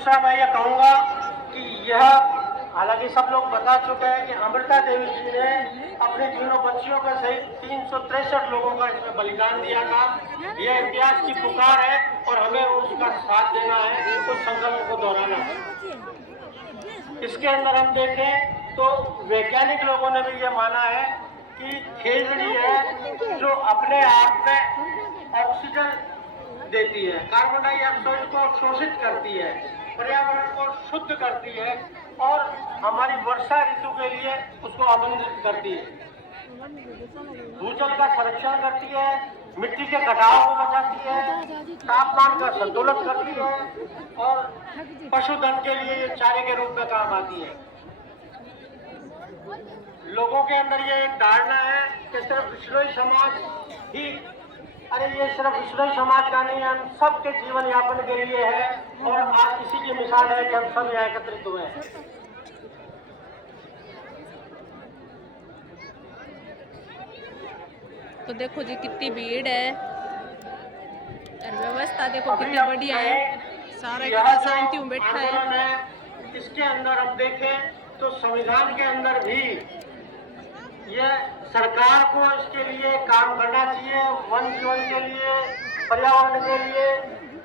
दूसरा मैं ये कहूँगा कि यह हालांकि सब लोग बता चुके हैं कि अमृता देवी जी ने अपने तीनों बच्चियों के सहित 363 लोगों का इसमें बलिदान दिया था। यह इतिहास की पुकार है और हमें उसका साथ देना है, उस संकल्प को दोहराना है। इसके अंदर हम देखें तो वैज्ञानिक लोगों ने भी यह माना है कि खेजड़ी है जो अपने आप में ऑक्सीजन देती है, कार्बन डाइऑक्साइड को अवशोषित करती है, पर्यावरण को शुद्ध करती है और हमारी वर्षा ऋतु के लिए उसको आमंत्रित करती है, भूजल का संरक्षण करती है, मिट्टी के कटाव को बचाती है, तापमान का संतुलन करती है और पशुधन के लिए ये चारे के रूप में काम आती है। लोगों के अंदर ये एक धारणा है कि सिर्फ विश्नोई समाज ही, अरे ये सिर्फ विश्नोई समाज का नहीं है, हम सबके जीवन यापन के लिए है और आज इसी की मिसाल है कि हम सब यहाँ एकत्रित हुए हैं। तो देखो जी कितनी भीड़ है और व्यवस्था देखो कितनी बढ़िया है, सारा शांति में बैठा है। इसके अंदर हम देखें तो संविधान के अंदर भी यह सरकार को इसके लिए काम करना चाहिए, वन जीवन के लिए, पर्यावरण के लिए,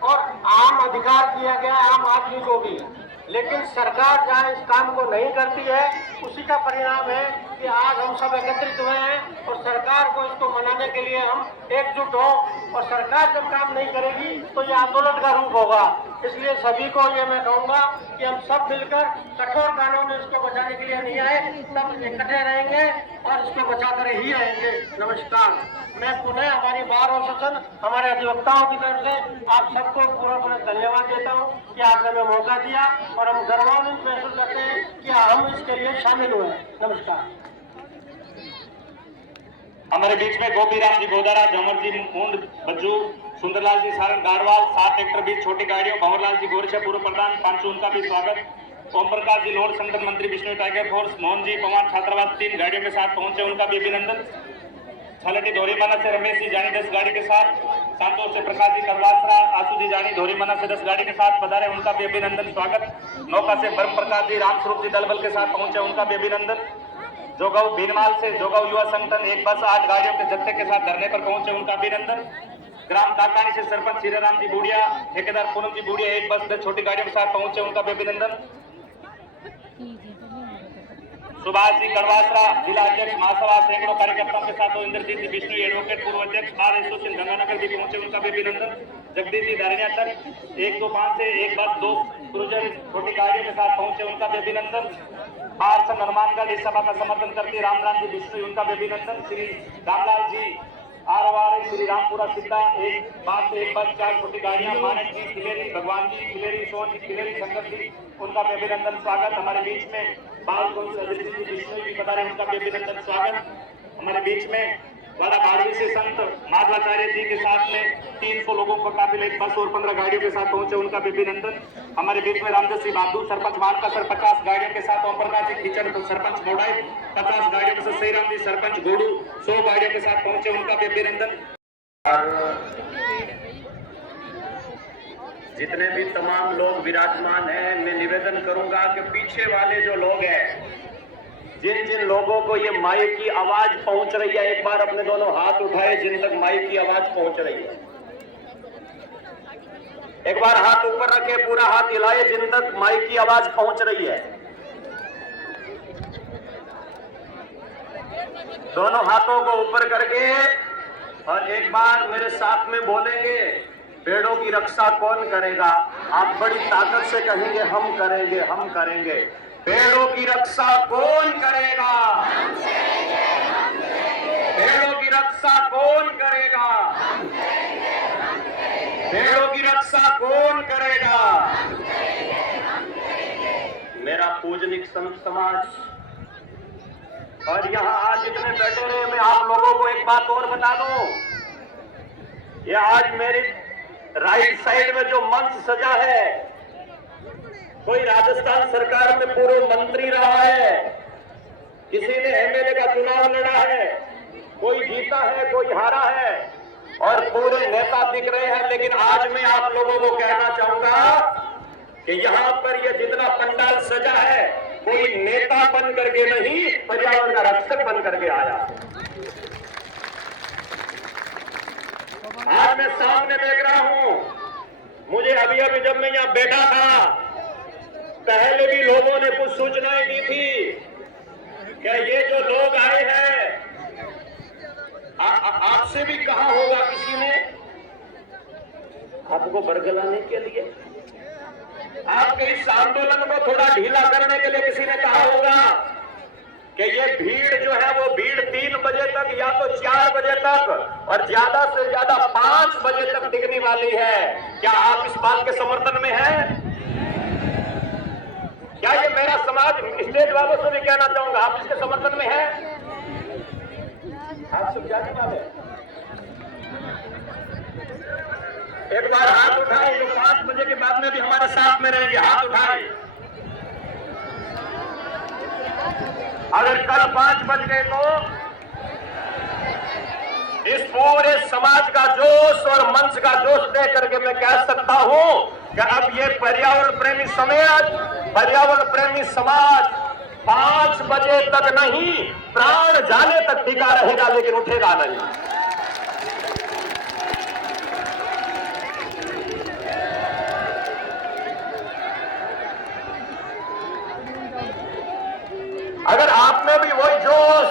और आम अधिकार दिया गया आम आदमी को भी। लेकिन सरकार जहाँ इस काम को नहीं करती है उसी का परिणाम है कि आज हम सब एकत्रित हुए हैं और सरकार को इसको मनाने के लिए हम एकजुट हो, और सरकार जब काम नहीं करेगी तो ये आंदोलन का रूप होगा। इसलिए सभी को ये मैं कहूँगा कि हम सब मिलकर कठोर कानून इसको बचाने के लिए नहीं आए, सब इकट्ठे रहेंगे और इसको बचाकर ही रहेंगे। नमस्कार। मैं पुनः हमारी बार एसोसिएशन, हमारे अधिवक्ताओं की तरफ से आप सबको पूरा धन्यवाद देता हूँ कि आपने हमें मौका दिया और हम गर्वान्वित महसूस करते हैं कि हम इसके लिए शामिल हुए। नमस्कार। हमारे बीच में गोपीराम जी गोदारा, जमर जी मुंड बज्जू, सुंदरलाल जी सारण गाड़वाल, 7 ट्रैक्टर बीच छोटी गाड़ियों, भंवरलाल जी गोरछा पूर्व प्रधान, पांचू उनका भी स्वागत। ओम प्रकाश जी लोड संगठन मंत्री विष्णु टाइगर फोर्स, मोहन जी पवार छात्रावास 3 गाड़ियों के साथ पहुंचे, उनका भी अभिनंदन। छलटी धोरीमाना से रमेश जी जानी 10 गाड़ी के साथ, संतोष से प्रकाश जी करवासरा, आसू जी जानी धोरीमाना से 10 गाड़ी के साथ पधारे, उनका भी अभिनंदन स्वागत। नौका से ब्रह्म प्रकाश जी रामस्वरूप जी दलबल के साथ पहुंचे, उनका भी अभिनंदन। जोगाऊ भीनमाल से जोगाऊ युवा संगठन 1 बस 8 गाड़ियों के जत्थे के साथ धरने पर पहुंचे, उनका अभिनंदन। ग्राम काकानी से सरपंच श्रीराम जी बूढ़िया, ठेकेदार पूनम जी बूढ़िया 1 बस 10 छोटी गाड़ियों के साथ पहुंचे, उनका भी अभिनंदन। सुभाष जी करवासरा जिला अध्यक्ष महासभा सैकड़ों कार्यकर्ताओं के साथ, इंद्रजीत जी विष्णु एडवोकेट पूर्व अध्यक्ष बार एसोसिएशन गंगानगर भी पहुंचे, उनका भी अभिनंदन। जगदीश जी धरनिया तक 125 से 1 बस 2 क्रूजर छोटी गाड़ियों के साथ पहुंचे, उनका भी अभिनंदन। बाहर से हनुमानगढ़ इस सभा का समर्थन करते रामलाल जी विष्णु, उनका भी अभिनंदन। श्री रामलाल जी आरवार श्री रामपुरा सिद्धा 1 बस 4 छोटी गाड़ियां, मानक जी खिलेरी, भगवान जी खिलेरी, सोहन जी खिलेरी, शंकर जी, उनका भी अभिनंदन स्वागत। हमारे बीच में बाल जी विष्णु जी बता रहे, उनका भी अभिनंदन स्वागत। हमारे बीच में वाला बारहवीं से संत माधवाचार्य जी के साथ में 300 लोगों को काबिल 1 बस और 15 गाड़ियों के साथ पहुंचे, उनका भी अभिनंदन। हमारे बीच में रामजस सिंह बहादुर सरपंच मानका सर 50 गाड़ियों के साथ, ओम प्रकाश जी खींचड़ सरपंच मोडाई 50 गाड़ियों के साथ, सईराम जी सरपंच गोड़ू 100 गाड़ियों के साथ पहुंचे, उनका भी अभिनंदन। जितने भी तमाम लोग विराजमान हैं, मैं निवेदन करूंगा कि पीछे वाले जो लोग हैं, जिन जिन लोगों को ये माइक की आवाज पहुंच रही है, एक बार अपने दोनों हाथ उठाए जिन तक माइक की आवाज पहुंच रही है। एक बार हाथ ऊपर रखे, पूरा हाथ हिलाए जिन तक माइक की आवाज पहुंच रही है। दोनों हाथों को ऊपर करके और एक बार मेरे साथ में बोलेंगे, पेड़ों की रक्षा कौन करेगा। आप बड़ी ताकत से कहेंगे, हम करेंगे, हम करेंगे। पेड़ों की रक्षा कौन करेगा, पेड़ों की रक्षा कौन करेगा, पेड़ों की रक्षा कौन करेगा। मेरा पूजनिक संत समाज और यहाँ आज जितने बैठे रहे, मैं आप लोगों को एक बात और बता दूं, ये आज मेरी राइट साइड में जो मंच सजा है, कोई राजस्थान सरकार में पूर्व मंत्री रहा है, किसी ने एमएलए का चुनाव लड़ा है, कोई जीता है, कोई हारा है और पूरे नेता दिख रहे हैं। लेकिन आज मैं आप लोगों को कहना चाहूंगा कि यहाँ पर ये जितना पंडाल सजा है कोई नेता बन करके नहीं, पर्यावरण का रक्षक बन करके आया। आज मैं सामने देख रहा हूं, मुझे अभी अभी जब मैं यहाँ बैठा था, पहले भी लोगों ने कुछ सूचनाएं दी थी कि ये जो लोग आए हैं, आपसे भी कहा होगा किसी ने आपको बरगलाने के लिए, आपके इस आंदोलन को थोड़ा ढीला करने के लिए किसी ने कहा होगा कि ये भीड़ जो है वो भीड़ 3 बजे तक या तो 4 बजे तक और ज्यादा से ज्यादा 5 बजे तक टिकने वाली है। क्या आप इस बात के समर्थन में हैं? क्या ये मेरा समाज स्टेज वालों से भी कहना चाहूंगा, आप इसके समर्थन में हैं? आप सब जाने वाले एक बार हाथ उठाए जो 5 बजे के बाद में भी हमारे साथ में रहेंगे, हाथ उठाए। अगर कल 5 बज गए तो इस पूरे समाज का जोश और मंच का जोश देख करके मैं कह सकता हूं कि अब ये पर्यावरण प्रेमी समाज 5 बजे तक नहीं, प्राण जाने तक टिका रहेगा, लेकिन उठेगा नहीं। अगर आप में भी वही जोश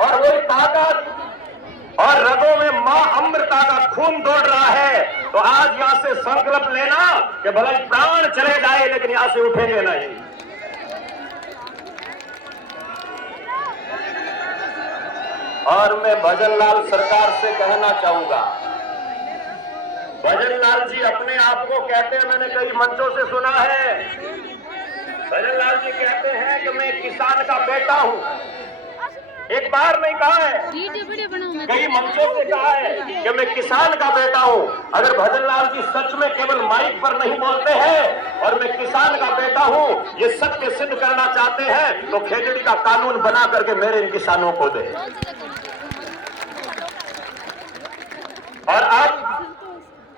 और वही ताकत और रगों में मां अमृता का खून दौड़ रहा है, तो आज यहां से संकल्प लेना कि भले प्राण चले जाए लेकिन यहां से उठेंगे नहीं। और मैं भजन लाल सरकार से कहना चाहूंगा, भजन लाल जी अपने आप को कहते हैं, मैंने कई मंचों से सुना है, भजन लाल जी कहते हैं कि मैं किसान का बेटा हूं। एक बार नहीं कहा है, कई मंचों से कहा है कि मैं किसान का बेटा हूं। अगर भजन लाल जी सच में केवल माइक पर नहीं बोलते हैं और मैं किसान का बेटा हूं, ये सत्य सिद्ध करना चाहते हैं, तो खेजड़ी का कानून बना करके मेरे इन किसानों को दे। और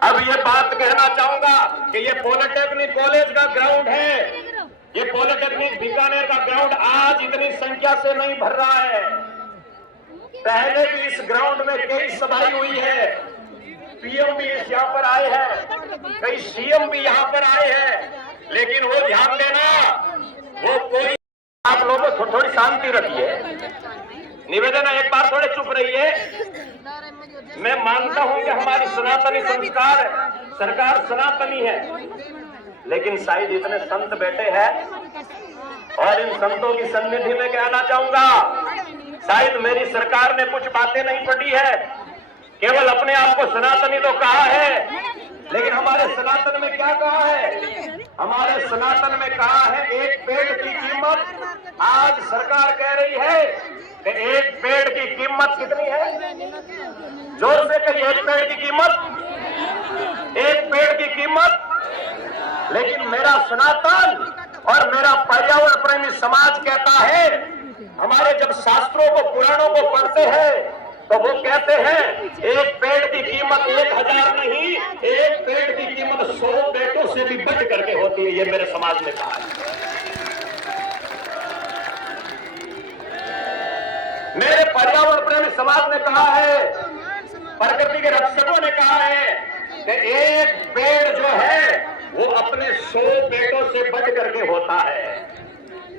अब ये बात कहना चाहूंगा कि ये पॉलिटेक्निक कॉलेज का ग्राउंड है, ये पॉलिटेक्निक बीकानेर का ग्राउंड आज इतनी संख्या से नहीं भर रहा है। पहले भी इस ग्राउंड में कई सभाएं हुई है, पीएम भी यहाँ पर आए हैं, कई सीएम भी यहाँ पर आए हैं, लेकिन वो ध्यान देना, वो कोई, आप लोगों को थोड़ी शांति रखिए, निवेदन है, एक बार थोड़े चुप रहिए। मैं मानता हूं कि हमारी सनातनी संस्कार है, सरकार सनातनी है, लेकिन शायद इतने संत बैठे हैं और इन संतों की सन्निधि में कहना चाहूंगा, शायद मेरी सरकार ने कुछ बातें नहीं पढ़ी है, केवल अपने आप को सनातनी तो कहा है, लेकिन हमारे सनातन में क्या कहा है? हमारे सनातन में कहा है एक पेड़ की कीमत, आज सरकार कह रही है कि एक पेड़ की कीमत कितनी है? जोर से कहिए, एक पेड़ की कीमत, एक पेड़ की कीमत। लेकिन मेरा सनातन और मेरा पर्यावरण प्रेमी समाज कहता है, हमारे जब शास्त्रों को, पुराणों को पढ़ते हैं तो वो कहते हैं एक पेड़ की कीमत 1000 नहीं, एक पेड़ की कीमत 100 बेटों से भी बढ़ करके होती है, ये मेरे समाज ने कहा है। मेरे पर्यावरण प्रेमी समाज ने कहा है, प्रकृति के रक्षकों ने कहा है कि एक पेड़ जो है वो अपने 100 बेटों से बढ़ करके होता है,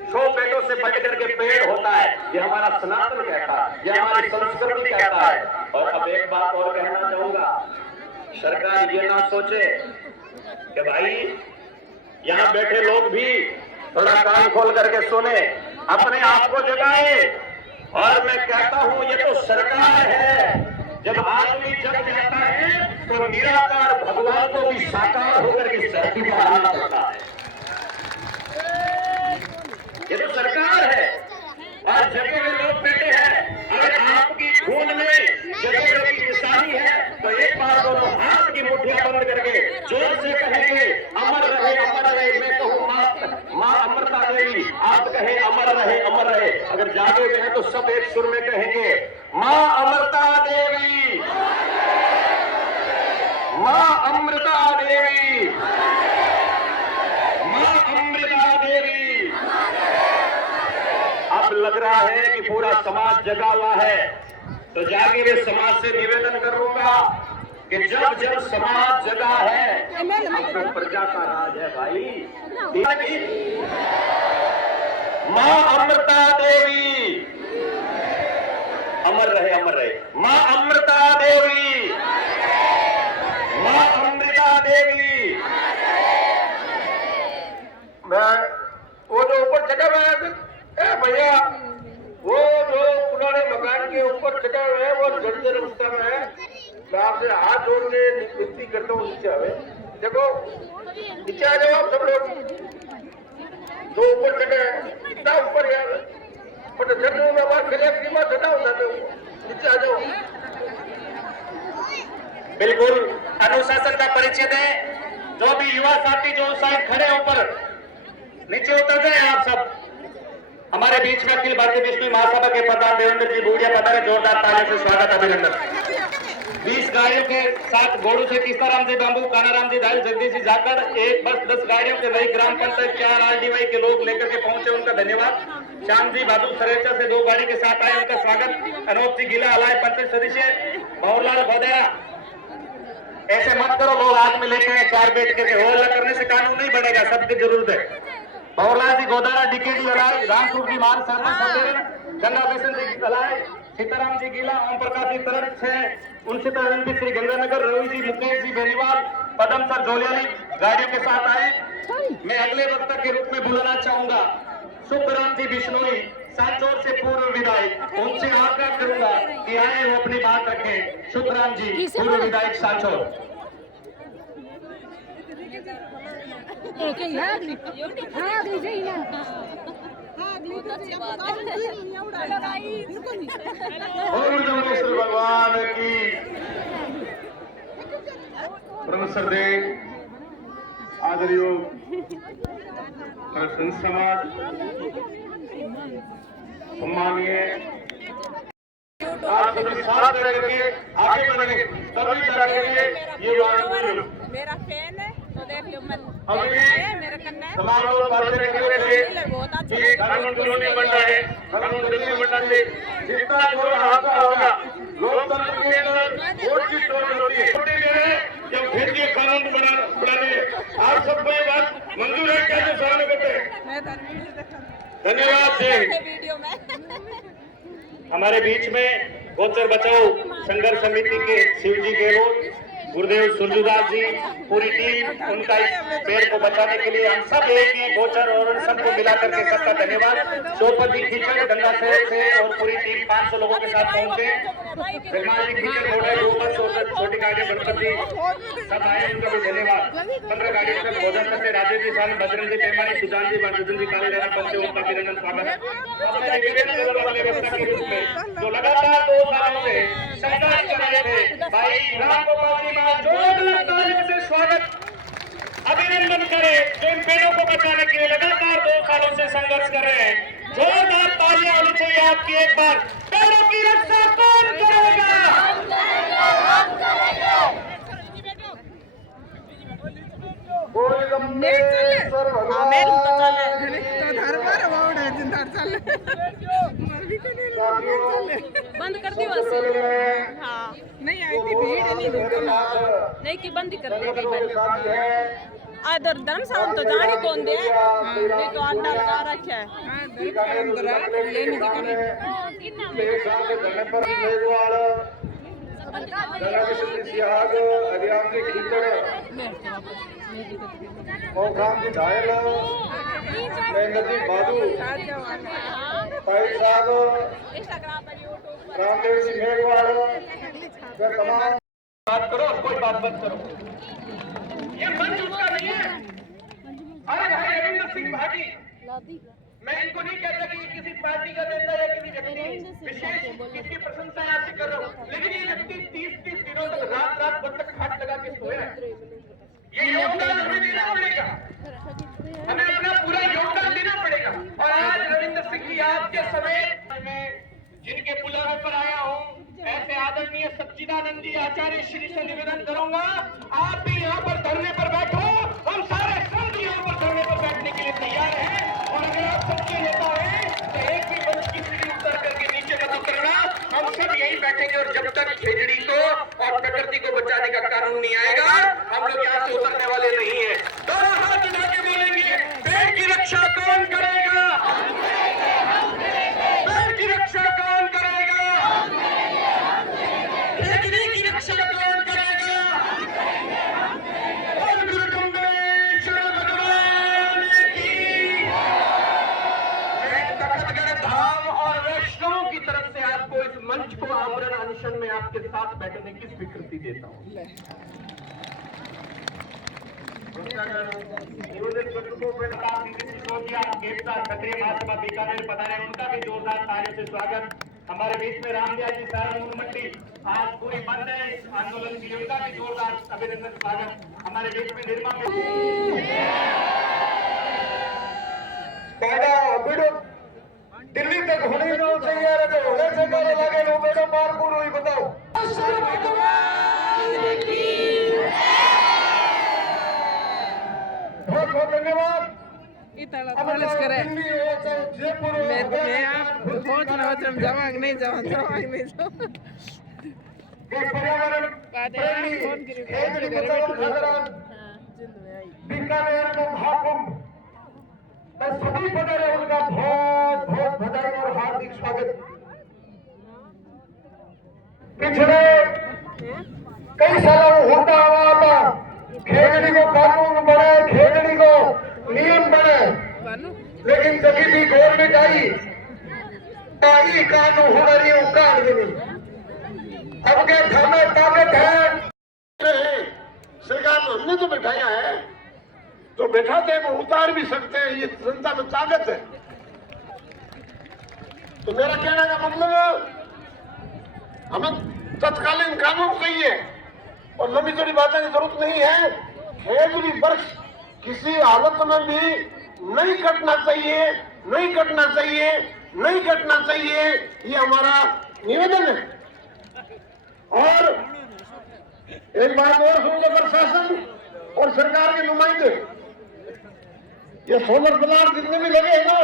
100 बेटों से बढ़ करके पेड़ होता है, ये हमारा सनातन कहता है, ये हमारी संस्कृति कहता है। और अब एक बात और कहना चाहूंगा, सरकार ये ना सोचे कि भाई यहाँ बैठे लोग भी थोड़ा कान खोल करके सुने, अपने आप को जगाए। और मैं कहता हूं ये तो सरकार है, जब आदमी जग जाता है तो निराकार भगवान को भी साकार होकर के धरती पर आना पड़ता है। ये तो सरकार है और जगह में लोग बैठे हैं। अगर आपकी खून में जगह की निशानी है तो एक बार दोनों हाथ की मुट्ठियां बंद करके जोर से कहेंगे अमर रहे, अमर रहे। मैं कहूँ माँ अमृता देवी, आप कहे अमर रहे, अमर रहे। अगर जागे हुए हैं तो सब एक सुर में कहेंगे माँ अमृता देवी, माँ अमृता देवी। लग रहा है कि पूरा समाज जगा हुआ है, तो जागे हुए समाज से निवेदन करूंगा कि जब जब समाज जगा है तो प्रजा का राज है भाई। मां अमृता देवी अमर रहे, अमर रहे। मां अमृता देवी, मां अमृता देवी। मैं वो जो ऊपर चढ़ा हुआ है भैया, वो जो पुराने मकान के ऊपर चढ़ा हुआ है वो जर्जर अवस्था में है। मैं आपसे हाथ जोड़ के विनती करता हूँ नीचे आवे। देखो नीचे आ जाओ आप सब लोग, जो ऊपर चढ़े हैं इतना ऊपर यार, बट जर्जर में बात करें सीमा चढ़ा होता है, नीचे आ जाओ। बिल्कुल अनुशासन का परिचय दें। जो भी युवा साथी जो उस साइड खड़े ऊपर नीचे उतर जाए आप सब। हमारे बीच में अखिल भारतीय विष्णु महासभा के प्रधान देवेंद्र जी बूढ़िया पधारे, जोरदार तालियों से स्वागत अभिनंदन। 20 गाड़ियों के साथ घोड़ू से किस्ताराम जी बांबू, कानाराम जी दाइल, जगदीश जी जाकर, एक बस 10 गाड़ियों के वही ग्राम पंचायत 4 RDY के लोग लेकर के पहुंचे, उनका धन्यवाद। श्याम जी बहादुर सरेचा से 2 गाड़ी के साथ आए, उनका स्वागत। अनोप जी गीला अलाय पंचायत सदस्य, भवरलाल भदेरा। ऐसे मत करो, लोग हाथ में लेके 4 बैठ के हल्ला करने से कानून नहीं बनेगा, सबकी जरूरत है। भवरलाल जी गोदारा DKD अलाय, रामपुर जी मान सरपंच, गंगा बेसन जी अलाय, सीताराम जी गीला, ओम प्रकाश जी तरफ है, उनसे तरह श्री गंगानगर, रवि जी, मुकेश जी बेनीवाल, पदम सर जोलियाली गाड़ियों के साथ आए। मैं अगले वक्ता के रूप में बुलाना चाहूंगा सुखराम जी बिश्नोई, सांचौर से पूर्व विधायक। उनसे आग्रह करूंगा कि आए वो अपनी बात रखें। सुखराम जी पूर्व विधायक सांचौर। भगवान की प्रोफेसर दे आदरणीय संत समाज सम्मानीय आप सभी साथ करके आगे बढ़ेंगे, तभी जाके ये बात मेरा फैन है तो देख लो। मैं अभी तमाम लोग बातें कर रहे थे कि कानून नहीं बन रहा है, कानून नहीं बन रहा है। जितना जो हाथ होगा लोकतंत्र के अंदर वोट की चोट होती है, जब फिर ये कानून बनाने आप सबको ये बात मंजूर है क्या जो सामने बैठे? धन्यवाद जी। हमारे बीच में गोचर बचाओ संघर्ष समिति के शिवजी गहलोत, गुरुदेव सुरजूदास जी, पूरी टीम, उनका इस पेड़ को बचाने के लिए हम सब एक ही गोचर और उन सबको मिलाकर के सबका धन्यवाद। सोपत जी खींचर गंगा शहर से और पूरी टीम 500 लोगों के साथ पहुंचे। फिल्मा जी खींचर छोटी गाड़ियों गणपत जी सब आए, उनका भी धन्यवाद। 15 गाड़ियों का भोजन करते राजेश जी सामने, बजरंग जी पेमानी, सुजान जी बाजुजन जी काले लहरा पंचे, उनका अभिनंदन स्वागत। जो लगातार 2 सालों से संघर्ष कर रहे थे, भाई राम गोपाल जी जोरदार तालियों से स्वागत अभिनंदन करें, जो इन पेड़ों को बचाने के लिए लगातार 2 सालों से संघर्ष कर रहे हैं। जोरदार तालियां होनी चाहिए आपकी एक बार। पेड़ों की रक्षा कौन करेगा? बंद कर दी बस। हाँ नहीं आई थी भीड़ नहीं कि बंद ही कर दी। इधर धर्मशाला तो जाने कौन दे, नहीं तो अड्डा लगा रखा है। रामदेव जी मेघवाल, तमाम बात करो और कोई बात मत करो। ये मंच उसका नहीं है। अरे भाई रविंद्र सिंह भाटी, मैं इनको नहीं कहता कि किसी पार्टी का नेता या किसी व्यक्ति विशेष किसकी प्रशंसा यहाँ से कर रहा हूँ, लेकिन ये व्यक्ति 30-30 दिनों तक रात भर तक खाट लगा के सोया है। ये योगदान हमें देना पड़ेगा, हमें अपना पूरा योगदान देना पड़ेगा। और आज रविंद्र सिंह जी आपके समय में जिनके बुलावे पर आया हूँ, ऐसे आदरणीय सच्चिदानंद जी आचार्य श्री से निवेदन करूंगा, आप भी यहाँ पर धरने पर बैठो। हम सारे संत यहाँ पर धरने पर बैठने के लिए तैयार हैं। और अगर आप सच्चे नेता हैं तो एक भी मंच की की स्वीकृति देता हूँ। नियोजित कृषकों पे सिसोदिया केपसा क्षत्रिय महासभा बीकानेर पधारे, उनका भी जोरदार तालियों से स्वागत। हमारे बीच में रामदिया जी सहारनपुर मंडी आज पूरी बंद है इस आंदोलन की, उनका भी जोरदार अभिनंदन स्वागत। हमारे बीच में निर्मा दिल्ली तक होने दो चाहिए होने से पहले लगे लो मेरा मार पूरा ही बताओ। बहुत बहुत धन्यवाद। इतना मालिश करे मैं आप बहुत नवचम जवांग नहीं जाओ पर्यावरण बीकानेर में महाकुंभ मैं सभी पधारे उनका बहुत बहुत बधाई और हार्दिक स्वागत। पिछले कई सालों होता हुआ था खेजड़ी को कानून बने, खेजड़ी को नियम बने, लेकिन कभी भी गवर्नमेंट आई कानून हो रही है काट देनी। अब के थाने ताकत है सरकार ने हमने तो बैठाया है, तो बैठाते हैं वो उतार भी सकते हैं, ये जनता में ताकत है। तो मेरा कहने का मतलब हमें तत्कालीन कानून चाहिए और लंबी चौड़ी बातों की जरूरत नहीं है। खेजड़ी वृक्ष किसी हालत में भी नहीं कटना चाहिए, नहीं कटना चाहिए, नहीं कटना चाहिए, ये हमारा निवेदन है। और एक बात और सुनो, प्रशासन और सरकार के नुमाइंदे ये सोलर प्लांट जितने भी लगे हैं ना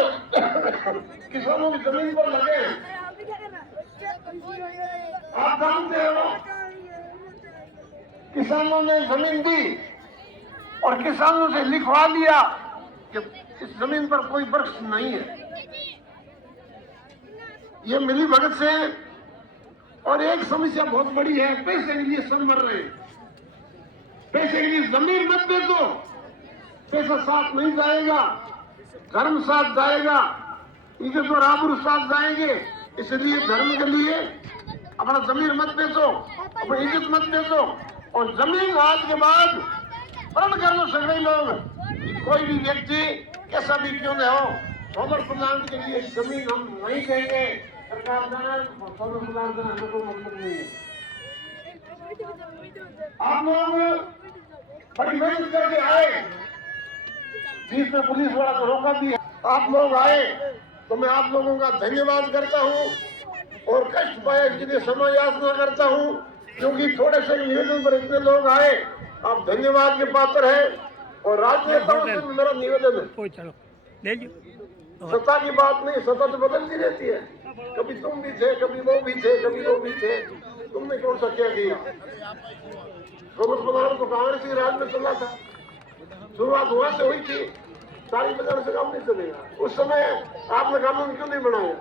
किसानों की जमीन पर लगे हैं, आप जानते हो किसानों ने जमीन दी और किसानों से लिखवा दिया कि इस जमीन पर कोई वृक्ष नहीं है। ये मिली भगत से। और एक समस्या बहुत बड़ी है, पैसे के लिए सब मर रहे हैं। पैसे के लिए जमीन मत बेचो, पैसा साथ नहीं जाएगा, धर्म साथ जाएगा, इज्जत और आबरू साथ जाएंगे। इसलिए धर्म के लिए अपना जमीन मत बेचो, अपनी इज्जत मत बेचो। और जमीन आज के बाद प्रण कर लो सभी लोग, कोई भी व्यक्ति कैसा भी क्यों न हो, सोलर प्लांट के लिए जमीन हम नहीं देंगे। सरकार देना सोलर प्लांट देना हमें कोई मतलब नहीं है। आप लोग बड़ी मेहनत करके आए, बीच में पुलिस वाला तो रोका भी है, आप लोग आए तो मैं आप लोगों का धन्यवाद करता हूँ और कष्ट पाए इसके लिए समय याचना करता हूँ, क्योंकि थोड़े से निवेदन पर इतने लोग आए। आप धन्यवाद के पात्र हैं। और राजनेताओं से मेरा निवेदन है, सत्ता की बात नहीं, सत्ता तो बदलती रहती है। कभी तुम भी थे, कभी वो भी थे, कभी वो भी थे, तुमने कौन सा क्या किया? सोलर प्लांट तो कांग्रेस के राज में चला था, शुरुआत वहां से हुई थी, सारी बजाने से काम नहीं चलेगा। उस समय आपने कानून क्यों नहीं बनाया?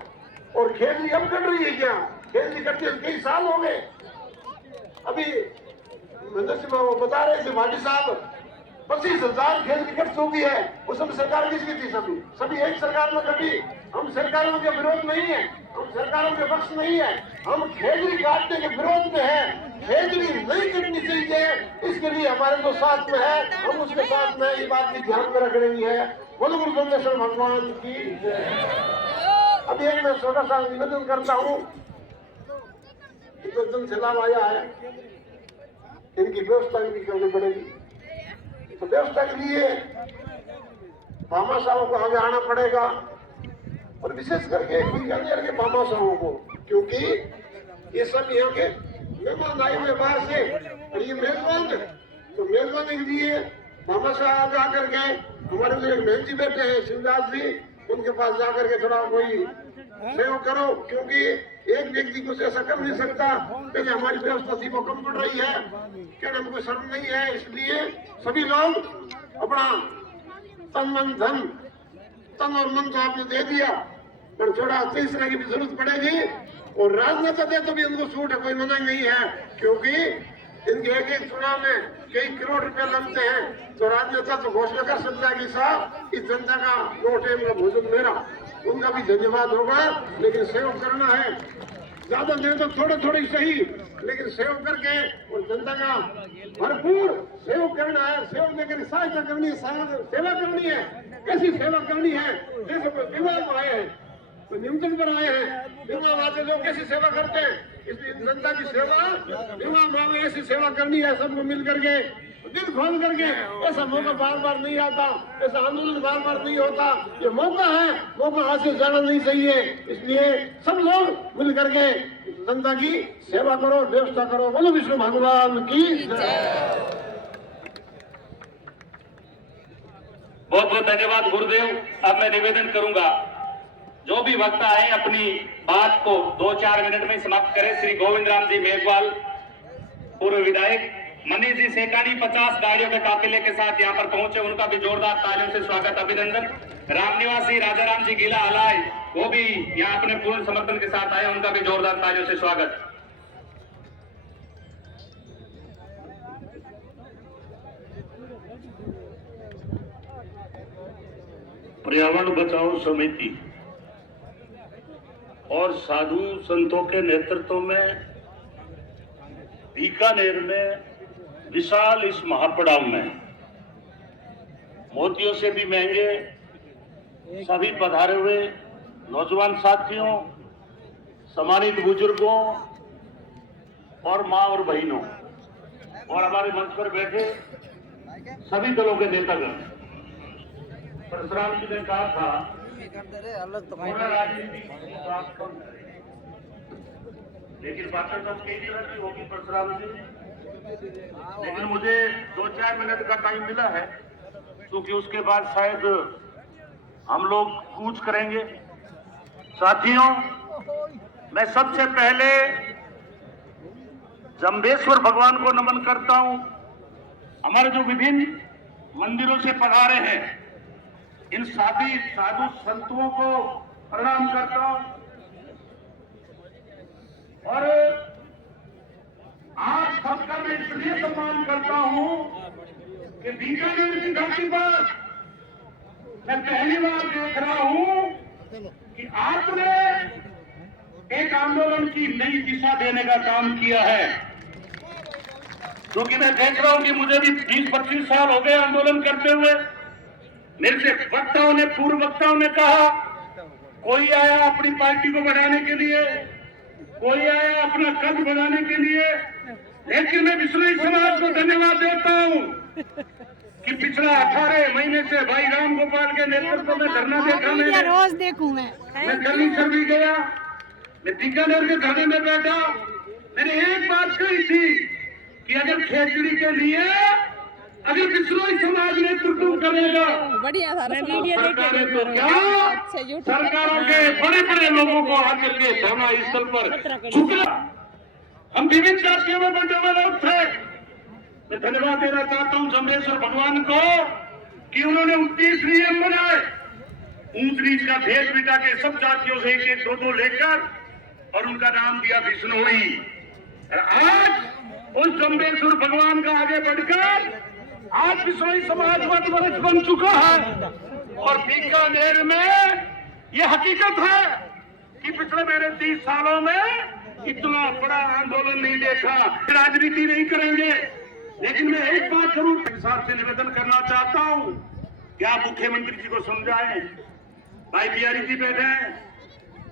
और खेजड़ी अब कट रही है क्या? खेजड़ी कटते कई साल हो गए। अभी महेंद्र सिंह वो बता रहे थे भाटी साहब 25,000 खेजड़ी कट चुकी है। उस समय सरकार किसकी थी? सभी एक सरकार में कटी। हम सरकारों के विरोध नहीं है, हम सरकारों के पक्ष नहीं है, हम खेजड़ी काटने के विरोध में है। खेजड़ी नहीं कटनी चाहिए, इसके लिए हमारे जो साथ में है हम उसके साथ में ये बात भी ध्यान में रख रही है। बोलो गुरु सोमेश्वर भगवान की। अभी एक मैं छोटा सा निवेदन करता हूँ, तो जन सैलाब आया है, इनकी व्यवस्था भी करनी पड़ेगी। तो व्यवस्था के लिए भामाशाहों को आगे आना पड़ेगा, और विशेष करके बीकानेर के भामाशाहों को, क्योंकि ये सब यहाँ के मेहमान आए हुए बाहर से, और ये मेजबान है। तो मेजबानी के लिए भामाशाह आगे आकर के हमारे लिए बहन जी बैठे हैं शिवदास जी, उनके पास जाकर के थोड़ा कोई सहयोग करो, क्योंकि एक व्यक्ति कुछ ऐसा कर नहीं सकता। पहले हमारी व्यवस्था थी वो कम पड़ रही है, कहने में कोई शर्म नहीं है। इसलिए सभी लोग अपना तन और मन तो आपने दे दिया, पर थोड़ा तीसरा की भी जरूरत पड़ेगी। और राजनेता दे तो भी उनको छूट है, कोई मना नहीं है, क्योंकि इनके एक चुनाव में कई करोड़ रुपए लगते हैं। तो राजनेता तो घोषणा कर सकता है कि साहब इस जनता का 2 टाइम का भोजन मेरा, उनका भी धन्यवाद होगा, लेकिन सहयोग करना है। ज्यादा नहीं तो थोड़े थोड़ी सही, लेकिन सेव करके और जनता का भरपूर सेव करना है। सेव लेकर सहायता करनी है, सेवा करनी है। कैसी सेवा करनी है? जैसे विवाह में आए हैं, तो निमंत्रण पर आए हैं, विवाह आते लोग कैसी सेवा करते हैं, इसलिए जनता की सेवा विवाह में ऐसी सेवा करनी है, सबको मिल करके दिल खोल करके। ऐसा मौका बार बार नहीं आता, ऐसा आंदोलन बार बार नहीं होता। ये मौका है, मौका हाथ से जाना नहीं चाहिए। इसलिए सब लोग मिल करके जनता की सेवा करो, व्यवस्था करो। बोलो विष्णु भगवान की जय। बहुत बहुत धन्यवाद गुरुदेव। अब मैं निवेदन करूंगा, जो भी वक्ता है अपनी बात को 2-4 मिनट में समाप्त करें। श्री गोविंद राम जी मेघवाल, पूर्व विधायक, मनीष जी सेकानी 50 गाड़ियों के काफिले के साथ यहाँ पर पहुंचे, उनका भी जोरदार तालियों से स्वागत अभिनंदन। राम निवासी राजाराम जी गीला अलाय, वो भी यहाँ अपने पूर्ण समर्थन के साथ आए, उनका भी जोरदार तालियों से स्वागत। पर्यावरण बचाओ समिति और साधु संतों के नेतृत्व में बीकानेर में विशाल इस महापड़ाव में मोतियों से भी महंगे सभी पधारे हुए नौजवान साथियों, सम्मानित बुजुर्गों और मां और बहनों और हमारे मंच पर बैठे सभी दलों के नेतागण। परशुराम जी ने कहा था राजनीति, लेकिन बातें तो कई तरह की होगी परशुराम जी, लेकिन मुझे 2-4 मिनट का टाइम मिला है, क्योंकि उसके बाद शायद हम लोग कूच करेंगे। साथियों, मैं सबसे पहले जम्बेश्वर भगवान को नमन करता हूं। हमारे जो विभिन्न मंदिरों से पधारे हैं, इन सभी साधु संतों को प्रणाम करता हूं। और आज सबका मैं इसलिए सम्मान करता हूं कि बीकानेर की धरती पर मैं पहली बार देख रहा हूं कि आपने एक आंदोलन की नई दिशा देने का काम किया है। क्योंकि मैं देख रहा हूं कि मुझे भी 20-25 साल हो गए आंदोलन करते हुए। मेरे से वक्ताओं ने, पूर्व वक्ताओं ने कहा, कोई आया अपनी पार्टी को बढ़ाने के लिए, कोई आया अपना कद बढ़ाने के लिए, लेकिन मैं विश्नोई समाज को धन्यवाद देता हूं कि पिछला 18 महीने से भाई राम गोपाल के नेतृत्व में धरना देखा मैंने। रोज देखूं मैं कलीसर भी गया, मैं बीकानेर के धरने में बैठा। मैंने एक बात कही थी कि अगर खेचड़ी के लिए अगर विश्नोई समाज नेतृत्व करेगा, बढ़िया था वीडियो सरकारें तो क्या, सरकारों के बड़े बड़े लोगों को आकर के धरना स्थल पर झुकना। हम विभिन्न जातियों में बंटे हुए लोग थे। मैं धन्यवाद देना चाहता हूं जम्बेश्वर भगवान को कि उन्होंने 29 नियम बनाए, ऊंच नीच का भेद मिटा के सब जातियों से 1-1, 2-2 लेकर और उनका नाम दिया विश्नोई। आज उस जम्बेश्वर भगवान का आगे बढ़कर आज विश्नोई समाज वर्ष बन चुका है। और बीकानेर में ये हकीकत है कि पिछले मेरे 30 सालों में इतना बड़ा आंदोलन नहीं देखा। राजनीति नहीं करेंगे, लेकिन मैं एक बात जरूर हिसाब से निवेदन करना चाहता हूं कि आप मुख्यमंत्री जी को समझाएं। भाई बिहारी जी बैठे हैं,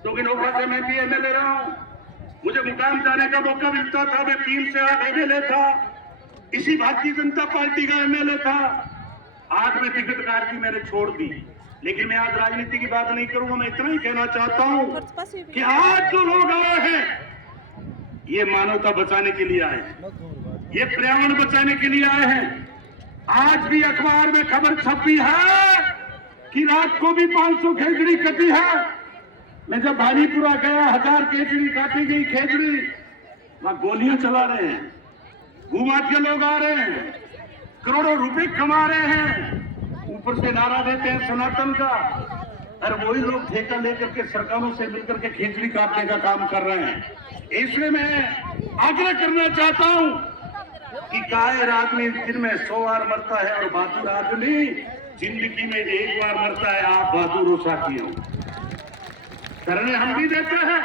क्योंकि नोखा से मैं भी एमएलए रहा हूं। मुझे मुकाम जाने का मौका मिलता था, मैं 3 से 8 एमएलए था, इसी भारतीय जनता पार्टी का एमएलए था। आज मैं टिकट काट की मैंने छोड़ दी, लेकिन मैं आज राजनीति की बात नहीं करूंगा। मैं इतना ही कहना चाहता हूं कि आज जो लोग आए हैं, ये मानवता बचाने के लिए आए हैं, ये पर्यावरण बचाने के लिए आए हैं। आज भी अखबार में खबर छपी है कि रात को भी 500 खेजड़ी कटी है। मैं जब भानीपुरा गया, 1000 खेजड़ी काटी गई खेजड़ी। वहां गोलियां चला रहे हैं, भूमाफिया लोग आ रहे हैं, करोड़ों रुपए कमा रहे हैं, ऊपर से नारा देते हैं सनातन का। और वही लोग ठेका लेकर के सरकारों से मिलकर के खेजड़ी काटने का काम कर रहे हैं। इसलिए मैं आग्रह करना चाहता हूं कि कायर आदमी दिन में 100 बार मरता है और बहादुर आदमी जिंदगी में 1 बार मरता है। आप बहादुर हो साथियों। धरने हम भी देते हैं,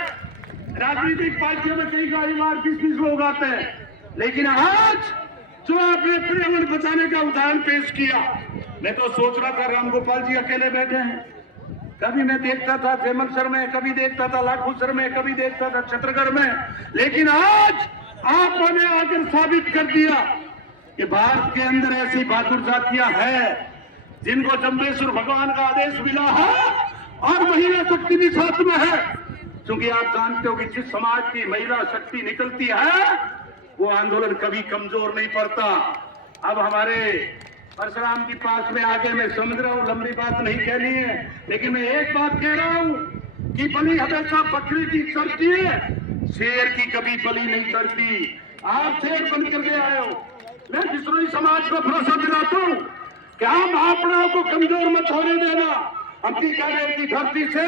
राजनीतिक पार्टियों में कई बार 20-20 लोग आते हैं, लेकिन आज जो आपने पर्यावरण बचाने का उदाहरण पेश किया, मैं तो सोच रहा था रामगोपाल जी अकेले बैठे हैं। कभी मैं देखता था जयमंगसर में, कभी देखता था लाखूसर में, कभी देखता था छतरगढ़ में, लेकिन आज आपने आकर साबित कर दिया कि भारत के अंदर ऐसी बहादुर जातियां हैं जिनको जम्बेश्वर भगवान का आदेश मिला है और महिला शक्ति भी साथ में है। क्योंकि आप जानते हो कि जिस समाज की महिला शक्ति निकलती है वो आंदोलन कभी कमजोर नहीं पड़ता। अब हमारे परशुराम के पास में आगे मैं समझ रहा हूँ, लंबी बात नहीं कहनी है, लेकिन मैं एक बात कह रहा हूँ कि बलि हमेशा बकरी की चलती है, शेर की कभी बलि नहीं चलती। आप शेर बन करके आए हो। मैं विष्णुई समाज को भरोसा दिलाता हूँ कि हम आपड़ों को कमजोर मत होने देना। हम बीकानेर की धरती से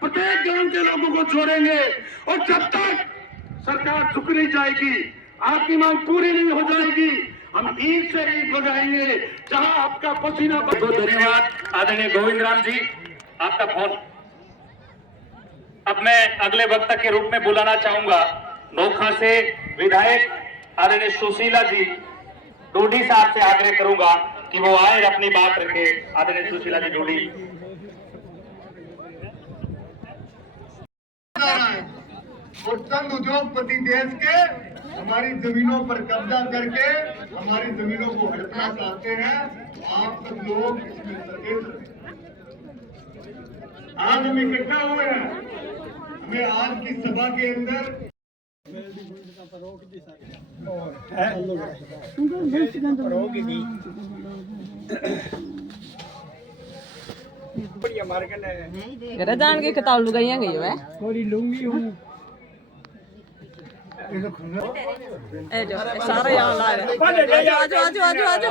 प्रत्येक गांव के लोगों को जोड़ेंगे और जब तक सरकार झुक नहीं जाएगी, आपकी मांग पूरी नहीं हो जाएगी, हम ईद से ईद बजाएंगे जहां आपका पसीना। बहुत धन्यवाद आदरणीय गोविंद राम जी, आपका फोन। अब मैं अगले वक्ता के रूप में बुलाना चाहूंगा नोखा से विधायक आदरणीय सुशीला जी। डोडी साहब से आग्रह करूंगा कि वो आए और अपनी बात रखे। आदरणीय सुशीला जी डोडी। और चंद उद्योगपति देश के हमारी जमीनों पर कब्जा करके हमारी जमीनों को हड़पना चाहते हैं। आप सब लोग इसमें सचेत रहें। आज हम इकट्ठा हुए हैं, हमें आज की सभा के अंदर जान के किताब लुगाइया गई है सारा यहाँ ला रहे। आजो आजो आजो आजो आजो।